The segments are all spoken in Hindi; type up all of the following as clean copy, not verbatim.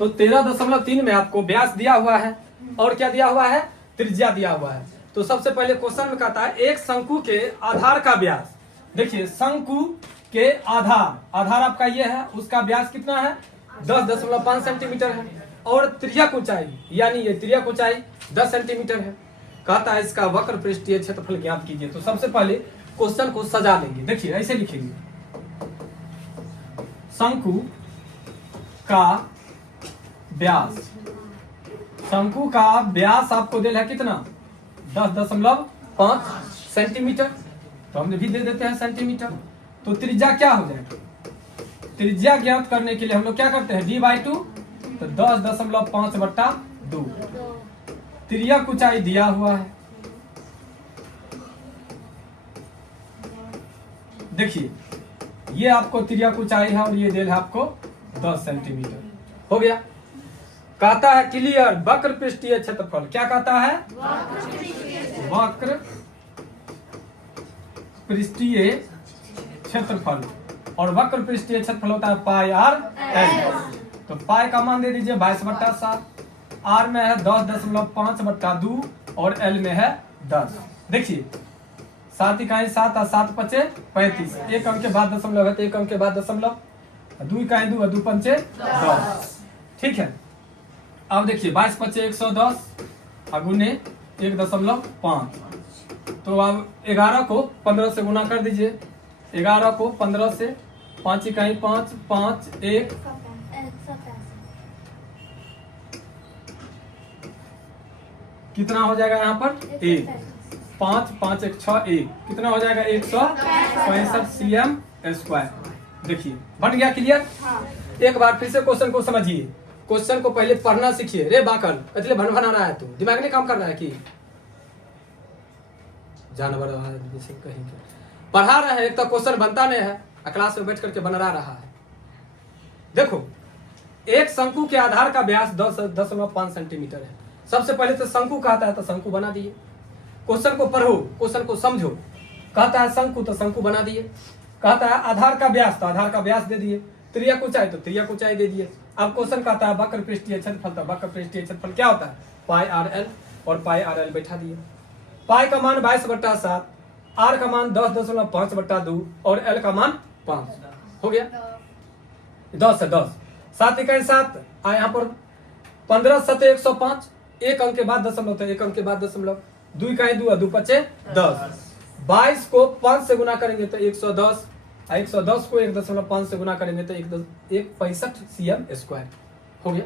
तो 13.3 में आपको व्यास दिया हुआ है और क्या दिया हुआ है, त्रिज्या दिया हुआ है। तो सबसे पहले क्वेश्चन में कहता है एक शंकु के आधार का व्यास। देखिए शंकु के आधार आपका ये है, उसका व्यास कितना है 10.5 सेंटीमीटर है और त्रिज्यक ऊंचाई यानी ये त्रिज्यक ऊंचाई 10 सेंटीमीटर है। कहता है इसका वक्र पृष्ठीय क्षेत्रफल ज्ञात कीजिए। तो सबसे पहले क्वेश्चन को सजा लेंगे। देखिए ऐसे लिखेंगे, शंकु का व्यास, शंकु का व्यास आपको दे है कितना 10.5 सेंटीमीटर, तो हमने भी दे देते हैं सेंटीमीटर। तो त्रिज्या क्या हो जाएगा, त्रिज्या ज्ञात करने के लिए हम लोग क्या करते हैं d/2, तो 10.5/2। त्रिज्यक ऊंचाई दिया हुआ है, देखिए ये आपको त्रिज्यक ऊंचाई है और ये दे है आपको 10 सेंटीमीटर। हो गया। कहता है क्लियर वक्र पृष्ठीय क्षेत्रफल, क्या कहता है वक्र पृष्ठीय क्षेत्रफल, और वक्र पृष्ठीय क्षेत्रफल होता है पाई आर एल। तो पाई का मान दे दीजिए 22/7, आर में है 10.5/2 और एल में है 10। देखिए 7 इकाई 7 और 7 पचे 35, एक अंक के बाद दशमलव है तो एक अंक के बाद दशमलव, 2 इकाई 2 और 2 पंचे 10। ठीक है। अब देखिए 22 पचे 110 गुने 1.5, तो अब 11 को 15 से गुना कर दीजिए, 11 को 15 से, 5 इकाई 5, 5 1, कितना हो जाएगा यहाँ पर 1, 5 5 1 6 1, कितना हो जाएगा 165 cm²। देखिए बन गया क्लियर। एक बार फिर से क्वेश्चन को समझिए, क्वेश्चन को पहले पढ़ना सीखिए। रे बाकल इसलिए भन बना रहा है, तू दिमाग नहीं काम कर रहा है कि जानवर कहेंगे पढ़ा रहे हैं, एक तो क्वेश्चन बनता नहीं है, क्लास में बैठ करके बना रहा है। देखो एक शंकु के आधार का व्यास 10.5 सेंटीमीटर है। सबसे पहले तो शंकु कहता है तो शंकु बना दिए, क्वेश्चन को पढ़ो, क्वेश्चन को समझो। कहता है शंकु तो शंकु बना दिए, कहता है आधार का व्यास तो आधार का व्यास दे दिए, त्रिज्यक ऊंचाई तो त्रिज्यक ऊंचाई दे दिए। अब क्वेश्चन कहता है वक्र पृष्ठीय क्षेत्रफल, तो वक्र पृष्ठीय क्षेत्रफल क्या होता है पाई आर एल, और पाई आर एल बैठा दिए। पाई का मान 22/7, आर का मान 10.5/2 और एल का मान 5। हो गया 10 है 10, 7 इकाई 7, यहाँ पर 15 7 105, एक अंक के बाद दशमलव तो एक अंक के बाद दशमलव, 2 इकाई 2 और 2 पचे 10। 22 को 5 से गुना करेंगे तो 110, 110 को 1.5 से गुना करेंगे तो 165 cm²। हो गया।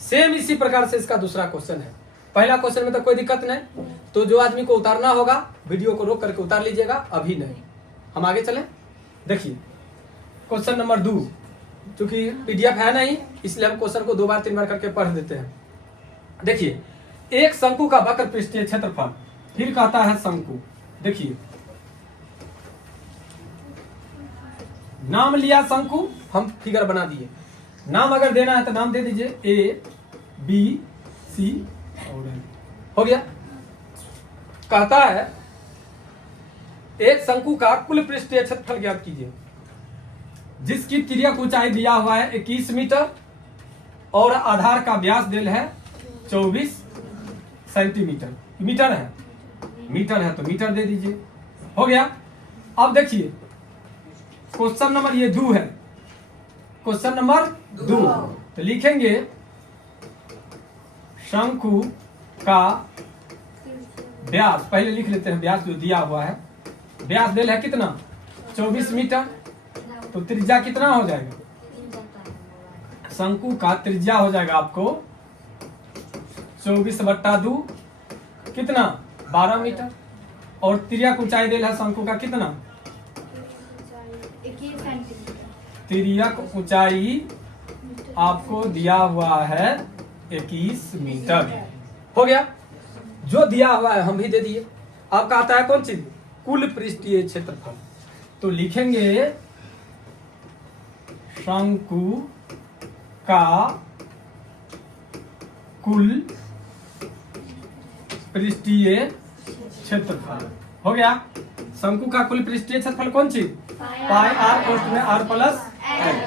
सेम इसी प्रकार से इसका दूसरा क्वेश्चन है। पहला क्वेश्चन में तो कोई दिक्कत नहीं, तो जो आदमी को उतारना होगा वीडियो को रोक करके उतार लीजिएगा, अभी नहीं। हम आगे चले। देखिए क्वेश्चन नंबर 2, चूंकि पीडीएफ है नहीं इसलिए हम क्वेश्चन को 2 बार 3 बार करके पढ़ देते हैं। देखिए एक शंकु का वक्र पृष्ठीय क्षेत्रफल, फिर कहता है शंकु। देखिए नाम लिया शंकु, हम फिगर बना दिए। नाम अगर देना है तो नाम दे दीजिए ए बी सी और एल। हो गया। कहता है एक शंकु का कुल पृष्ठीय क्षेत्रफल ज्ञात कीजिए, जिसकी त्रिज्यक ऊंचाई दिया हुआ है 21 मीटर और आधार का व्यास देल है 24 सेंटीमीटर। मीटर है तो मीटर दे दीजिए। हो गया। अब देखिए क्वेश्चन नंबर ये 2 है, क्वेश्चन नंबर 2, तो लिखेंगे शंकु का व्यास, पहले लिख लेते हैं व्यास जो दिया हुआ है। व्यास देल है कितना 24 मीटर, तो त्रिज्या कितना हो जाएगा, शंकु का त्रिज्या हो जाएगा आपको 24/2, कितना 12 मीटर, और त्रिज्यक ऊंचाई देल है शंकु का कितना, त्रिज्यक ऊंचाई आपको दिया हुआ है 21 मीटर। हो गया। जो दिया हुआ है हम भी दे दिए। अब कहता है कौन चीज, कुल पृष्ठीय क्षेत्रफल, तो लिखेंगे शंकु का कुल पृष्ठीय क्षेत्रफल। हो गया। शंकु का कुल पृष्ठीय क्षेत्रफल कौन चीज, पाई आर कोष्ठ में आर प्लस एल।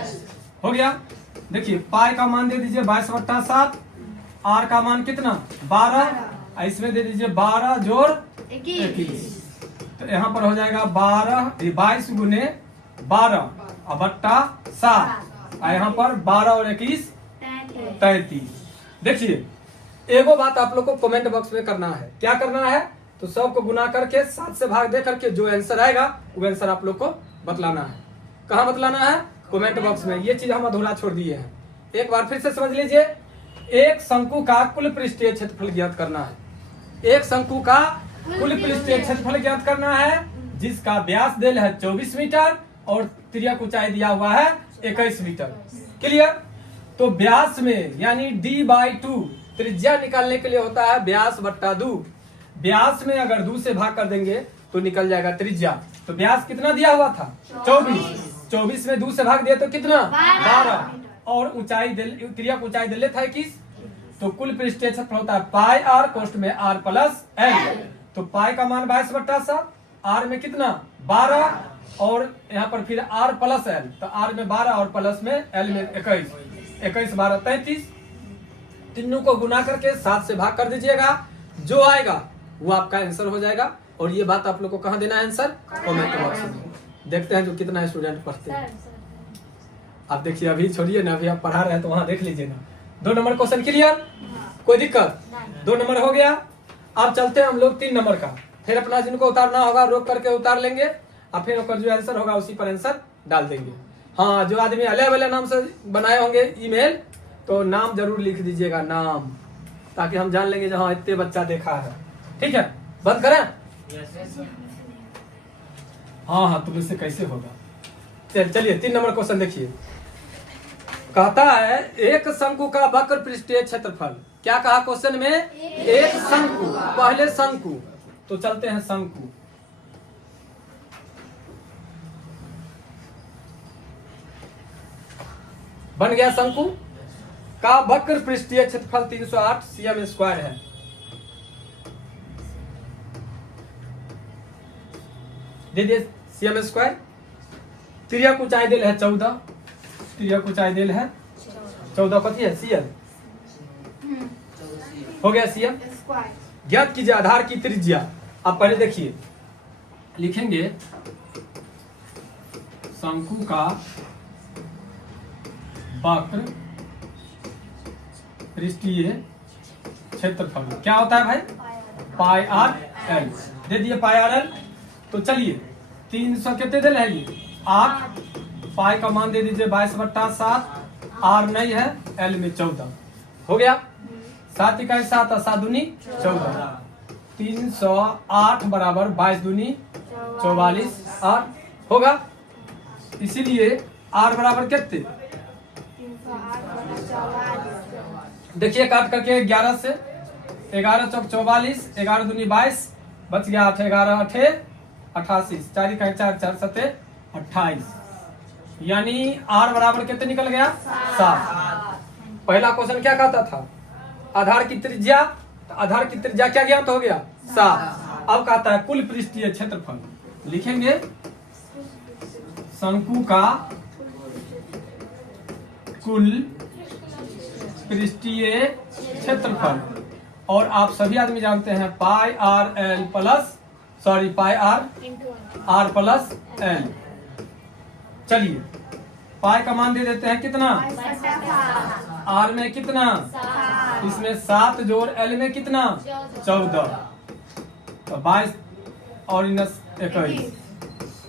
हो गया। देखिए पाई का मान दे दीजिए 22/7, आर का मान कितना 12, इसमें दे दीजिए 12 जोड़ 21, तो यहाँ पर हो जाएगा 22 गुने 12/7, और यहाँ पर 12 और 21 33। देखिए एगो बात आप लोग को कमेंट बॉक्स में करना है, क्या करना है, तो सबको गुना करके 7 से भाग दे करके जो आंसर आएगा वो आंसर आप लोग को बतलाना है। कहाँ बतलाना है, कमेंट बॉक्स में। ये चीज हम अधूरा छोड़ दिए हैं, एक बार फिर से समझ लीजिए। एक शंकु का कुल पृष्ठीय क्षेत्रफल ज्ञात करना है। एक शंकु का कुल पृष्ठीय क्षेत्रफल ज्ञात करना है जिसका व्यास दिल है 24 मीटर और तिर्यक ऊंचाई दिया हुआ है 21 मीटर। क्लियर। तो व्यास में यानी d/2 त्रिज्या निकालने के लिए होता है व्यास बट्टा 2। व्यास में अगर 2 से भाग कर देंगे तो निकल जाएगा त्रिज्या। तो व्यास कितना दिया हुआ था 24 में 2 से भाग दिया तो कितना 12, और ऊंचाई त्रिज्या ऊंचाई दिले था 21। तो कुल पृष्ठीय क्षेत्रफल होता है पाई आर कोष्ठ में आर प्लस एल। तो पाई का मान 22/7, आर में कितना 12, और यहाँ पर फिर आर प्लस एल, तो आर में 12 और प्लस में एल में 21, 21 12 33। तीनों को गुना करके 7 से भाग कर दीजिएगा, जो आएगा वो आपका आंसर हो जाएगा। और ये बात आप लोग को कहाँ देना है आंसर, कमेंट बॉक्स में। देखते हैं जो कितना स्टूडेंट पढ़ते हैं। आप देखिए अभी छोड़िए ना, अभी आप पढ़ा रहे हैं तो वहां देख लीजिए ना। 2 नंबर क्वेश्चन क्लियर, कोई दिक्कत, 2 नंबर हो गया। अब चलते हैं हम लोग 3 नंबर का, फिर अपना जिनको उतारना होगा रोक करके उतार लेंगे, और फिर जो आंसर होगा उसी पर आंसर डाल देंगे। हाँ, जो आदमी अलग अलग नाम से बनाए होंगे ईमेल, तो नाम जरूर लिख दीजिएगा, नाम, ताकि हम जान लेंगे जहाँ इतने बच्चा देखा है। ठीक है, बंद करें। हाँ, तुम इससे कैसे होगा। चलिए 3 नंबर क्वेश्चन देखिए। कहता है एक शंकु का वक्र पृष्ठीय क्षेत्रफल। क्या कहा क्वेश्चन में, एक शंकु, पहले शंकु, तो चलते हैं शंकु। बन गया शंकु का वक्र पृष्ठीय क्षेत्रफल 308 cm² है। दे दिए cm²। तिर्यक ऊंचाई दिल है 14, तिर्यक ऊंचाई दिल है 14, कथी है cm, हो गया cm। ज्ञात कीजिए आधार की त्रिज्या। अब पहले देखिए लिखेंगे शंकु का वक्र पृष्ठीय क्षेत्रफल क्या होता है भाई, पाई आर एल। दे दिए पाई आर एल। तो चलिए 300 कितने दिल है ये 8, पाई का मान दे दीजिए 22/7, आर नहीं है, एल में 14, हो गया। 7 इकाई 7 और 7 दूनी 14, 308 बराबर 22 दूनी 44 आर होगा। इसीलिए आर बराबर कितने, देखिए काट करके 11 से 11 चौक 44, 11 दूनी 22, बच गया 8, 11 8 88, 4 इकाई 4 4 7 28, यानी आर बराबर कितने निकल गया 7। पहला क्वेश्चन क्या कहता था, आधार की त्रिज्या, तो आधार की त्रिज्या क्या ज्ञात हो गया 7। अब कहता है कुल पृष्ठीय क्षेत्रफल। लिखेंगे शंकु का कुल पृष्ठीय क्षेत्रफल, और आप सभी आदमी जानते हैं pi r l plus, sorry pi r plus l. चलिए पाई का मान दे देते हैं कितना, आर में कितना, इसमें 7 जोड़ एल में कितना 14, तो 22 और 21।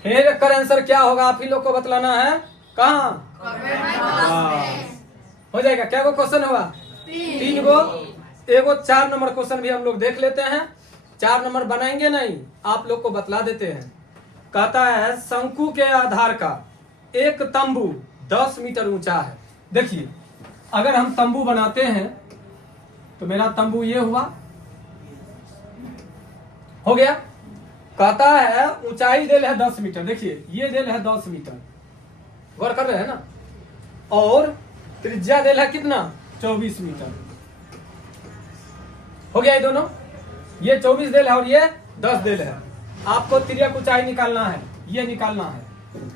फिर कर आंसर क्या होगा आप ही लोग को बतलाना है। कहाँ हो जाएगा, क्या वो क्वेश्चन हुआ 3 गो। एगो 4 नंबर क्वेश्चन भी हम लोग देख लेते हैं। 4 नंबर बनाएंगे नहीं, आप लोग को बतला देते हैं। कहता है शंकु के आधार का एक तंबू 10 मीटर ऊंचा है। देखिए अगर हम तंबू बनाते हैं तो मेरा तंबू ये हुआ, हो गया। कहता है ऊंचाई दिल है 10 मीटर। देखिए ये दिल है 10 मीटर, गौर कर रहे हैं ना, और त्रिज्या दिल है कितना 24 मीटर, हो गया। ये दोनों, ये 24 दिल है और ये 10 दिल है। आपको तिर्यक ऊंचाई निकालना है, ये निकालना है।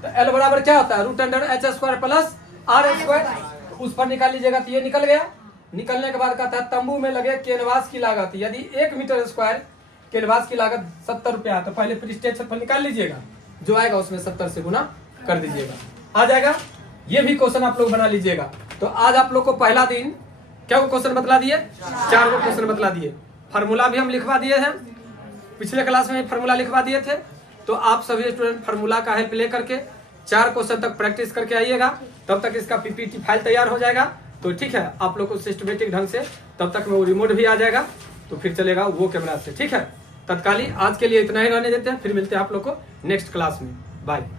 तो एल बराबर क्या होता है, √h² प्लस r²। उस पर निकाल लीजिएगा तो ये निकल गया। निकलने के बाद कहता है तंबू में लगे कैनवास की लागत, यदि 1 मीटर स्क्वायर कैनवास की लागत 70 रुपया, तो पहले प्रिस्टेज पर निकाल लीजिएगा, जो आएगा उसमें 70 से गुना कर दीजिएगा, आ जाएगा। ये भी क्वेश्चन आप लोग बना लीजिएगा। तो आज आप लोग को पहला दिन क्या क्वेश्चन बतला दिए, 4 गो क्वेश्चन बतला दिए। फार्मूला भी हम लिखवा दिए हैं, पिछले क्लास में फार्मूला लिखवा दिए थे। तो आप सभी स्टूडेंट फार्मूला का हेल्प ले करके 4 क्वेश्चन तक प्रैक्टिस करके आइएगा, तब तक इसका पीपीटी फाइल तैयार हो जाएगा। तो ठीक है, आप लोग को सिस्टमेटिक ढंग से तब तक में वो रिमोट भी आ जाएगा, तो फिर चलेगा वो कैमरा से। ठीक है, तत्कालीन आज के लिए इतना ही रहने देते हैं, फिर मिलते हैं आप लोग को नेक्स्ट क्लास में। बाय।